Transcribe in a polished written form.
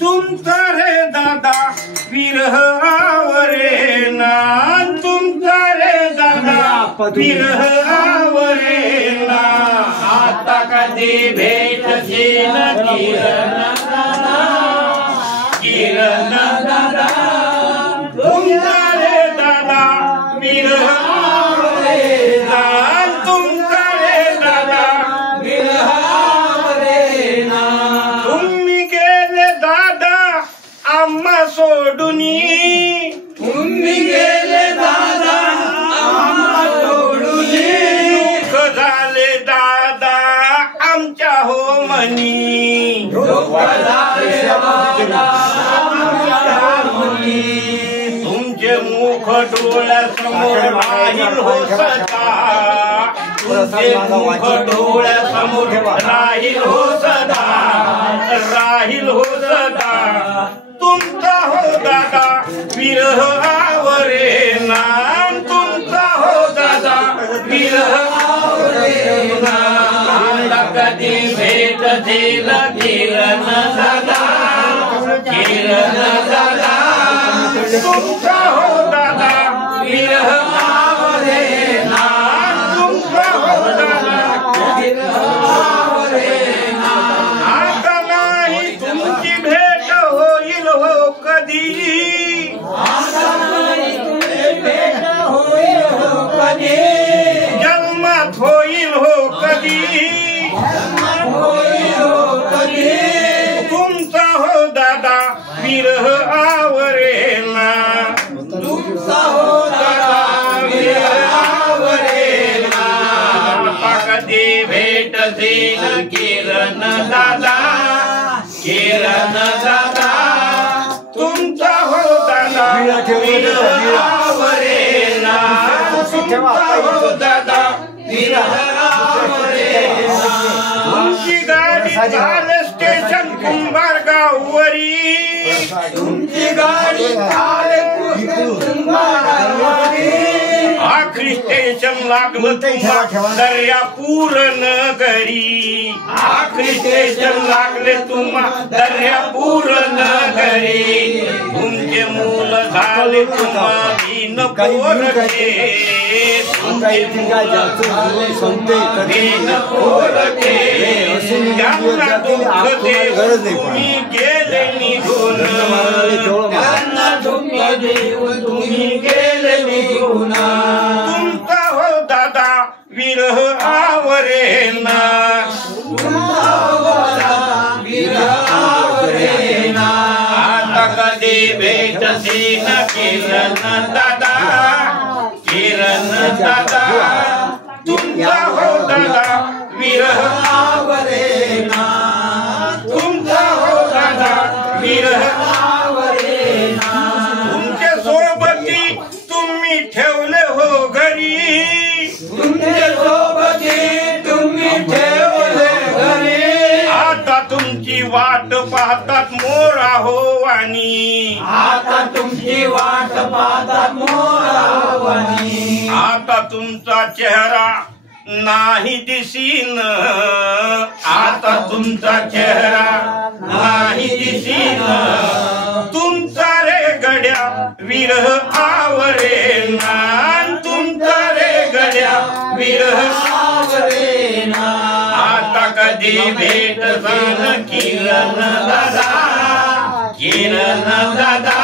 तुमचा रे दादा विरह आवरेना, तुमचा रे दादा विरह आवरेना। आता कधी भेटशील किरण दादा, किरण दादा, तुमचा रे दादा विरह आवरेना, तुमचा रे दादा विरह आवरेना। तुम्ही गेले दादा आम्हा सोडूनी, तुम्ही गेले दादा आम्हा सोडूनी। दुःख झाले दादा आमच्या हो मनी, दुःख झाले दादा आमच्या मनी। तुमचे मुख डोळ्यासमोर राहील हो सदा, तुमचे मुख डोळ्यासमोर राहील हो सदा, राहील हो सदा। तुमचा हो दादा विरह आवरेना, तुमचा हो दादा विरह आवरेना। आता कधी भेटशील किरण दादा, किरण दादा, तुमचा हो दादा विरह आवरेना, तुमचा हो दादा विरह आवरेना। आता नाही तुमची भेट होईल हो कधी, आता नाही तुमची भेट होईल हो कधी। जन्मात होईल हो कधी, जन्मात होईल हो कधी। तुमचा हो दादा विरह आवरेना, तुमचा हो दादा विरह आवरेना। कधी भेटशील किरण दादा, किरण दादा, तुमचा हो दादा विरह आवरेना, तुमचा हो दादा विरह आवरेना। तुमची गाडी झाले स्टेशन कुंभारगाववरी, तुमची गाडी झाले कुंभारगाववरी। आखरी स्टेशन लागलं तुम्हा दर्यापूर नगरी, आखरी स्टेशन लागले तुम्हा दर्यापूर नगरी। तुमचे मूल झाले तुम्हा दीन पोरके, तुमचे मूल दीन पोरके। त्यांना दुःख देऊन तुम्ही गेले निघून, त्यांना दुःख देऊन तुम्ही गेले निघून। तुमचा हो दादा विरह आवरेना, तुमचा हो दादा विरह आवरेना। आता कधी भेटशील किरण दादा, किरण दादा, तुमचा हो दादा विरह आवरेना, तुमचा हो दादा विरह आवरेना। तुमच्या सोबती तुम्ही ठेवले हो घरी, तुमच्या सोबती तुम्ही ठेवले घरी। आता तुमची वाट पाहतात मोरा हो वाणी, आता तुमची वाट पाहतात मोरा हो वाणी। आता तुमचा चेहरा नाही दिसीन, आता तुमचा चेहरा नाही दिसीन। तुमचा रे गड्या विरह आवरेना, तुमचा रे गड्या विरह आवरेना। आता कधी भेटशील किरण दादा, किरण दादा,